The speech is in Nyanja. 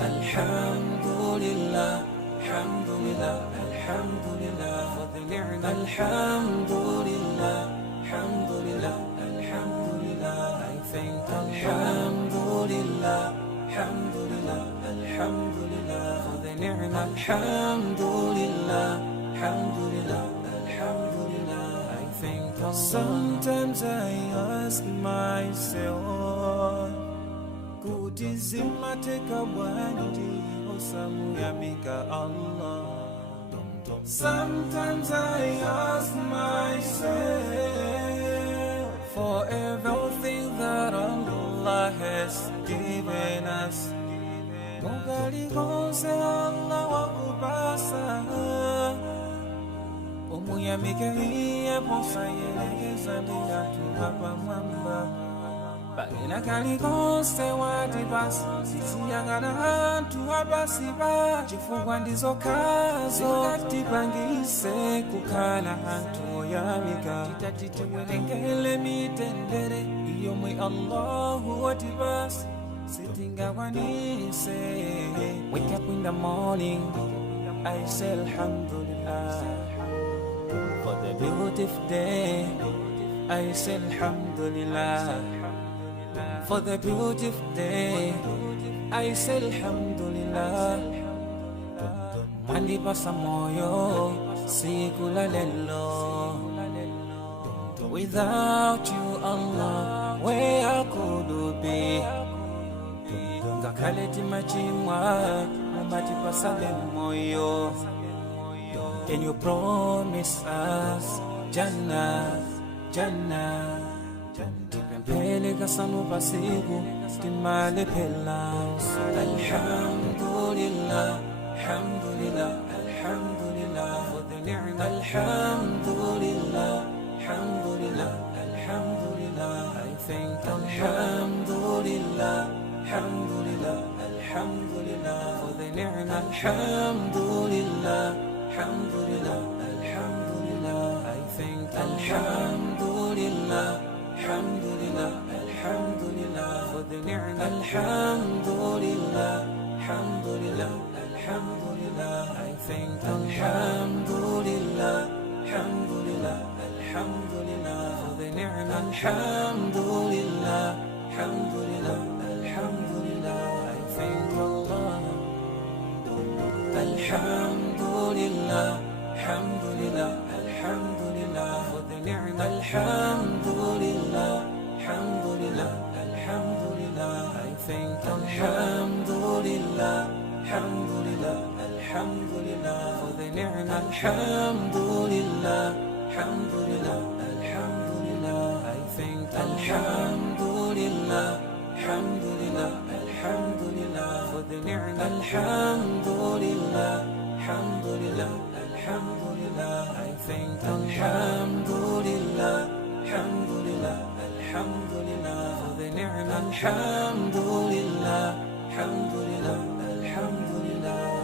Alhamdulillah, Alhamdulillah, Alhamdulillah for the ni'mah. Alhamdulillah, Alhamdulillah, Alhamdulillah. I thank Alhamdulillah, Alhamdulillah, Alhamdulillah for the ni'mah. Alhamdulillah, Alhamdulillah, Alhamdulillah. I thank Allah. Sometimes I ask myself, kutizima teka wadi osamu yamika Allah. Sometimes I ask myself, for everything that Allah has given us, mugali gonse Allah wakubasa omuyamike hiye posa yelegeza ndatu hapa mwamba. Bagina kali konse wadibasi sisiyangana hantu abasiba chifungwa ndizo kazo katipangise kukala hantu oyamika titatitiwelengele mitendere iyo mwe Allahu wadibasi sitingawanise. Wake up in the morning, I say Alhamdulillah for the beautiful day. I say Alhamdulillah for the beautiful day. I say Alhamdulillah. Mandi pasa moyo sikula lelo. Without you Allah, where I could be? Ngakaleti machimwa mabati pasa moyo. Can you promise us Jannah, Jannah? Tipempele kasanu pasiku timale pelas. Alhamdulillah, Alhamdulillah, Alhamdulillah for the ni'mah. Alhamdulillah, Alhamdulillah, Alhamdulillah. I thank Alhamdulillah, Alhamdulillah, Alhamdulillah for the ni'mah. Alhamdulillah, Alhamdulillah, Alhamdulillah. I thank Alhamdulillah, Alhamdulillah, Alhamdulillah for the ni'mah. Alhamdulillah, Alhamdulillah, Alhamdulillah. I thank Alhamdulillah, Alhamdulillah, Alhamdulillah for the ni'mah. Alhamdulillah, Alhamdulillah, Alhamdulillah. I thank Allah. Alhamdulillah, Alhamdulillah, Alhamdulillah for the ni'mah. Alhamdulillah, Alhamdulillah, Alhamdulillah. I thank Alhamdulillah, Alhamdulillah, Alhamdulillah for the ni'mah. Alhamdulillah, Alhamdulillah, Alhamdulillah. I thank Alhamdulillah, Alhamdulillah, Alhamdulillah for the ni'mah. Alhamdulillah, Alhamdulillah, Alhamdulillah. I thank Alhamdulillah, Alhamdulillah, Alhamdulillah for the ni'mah. Alhamdulillah, Alhamdulillah, Alhamdulillah.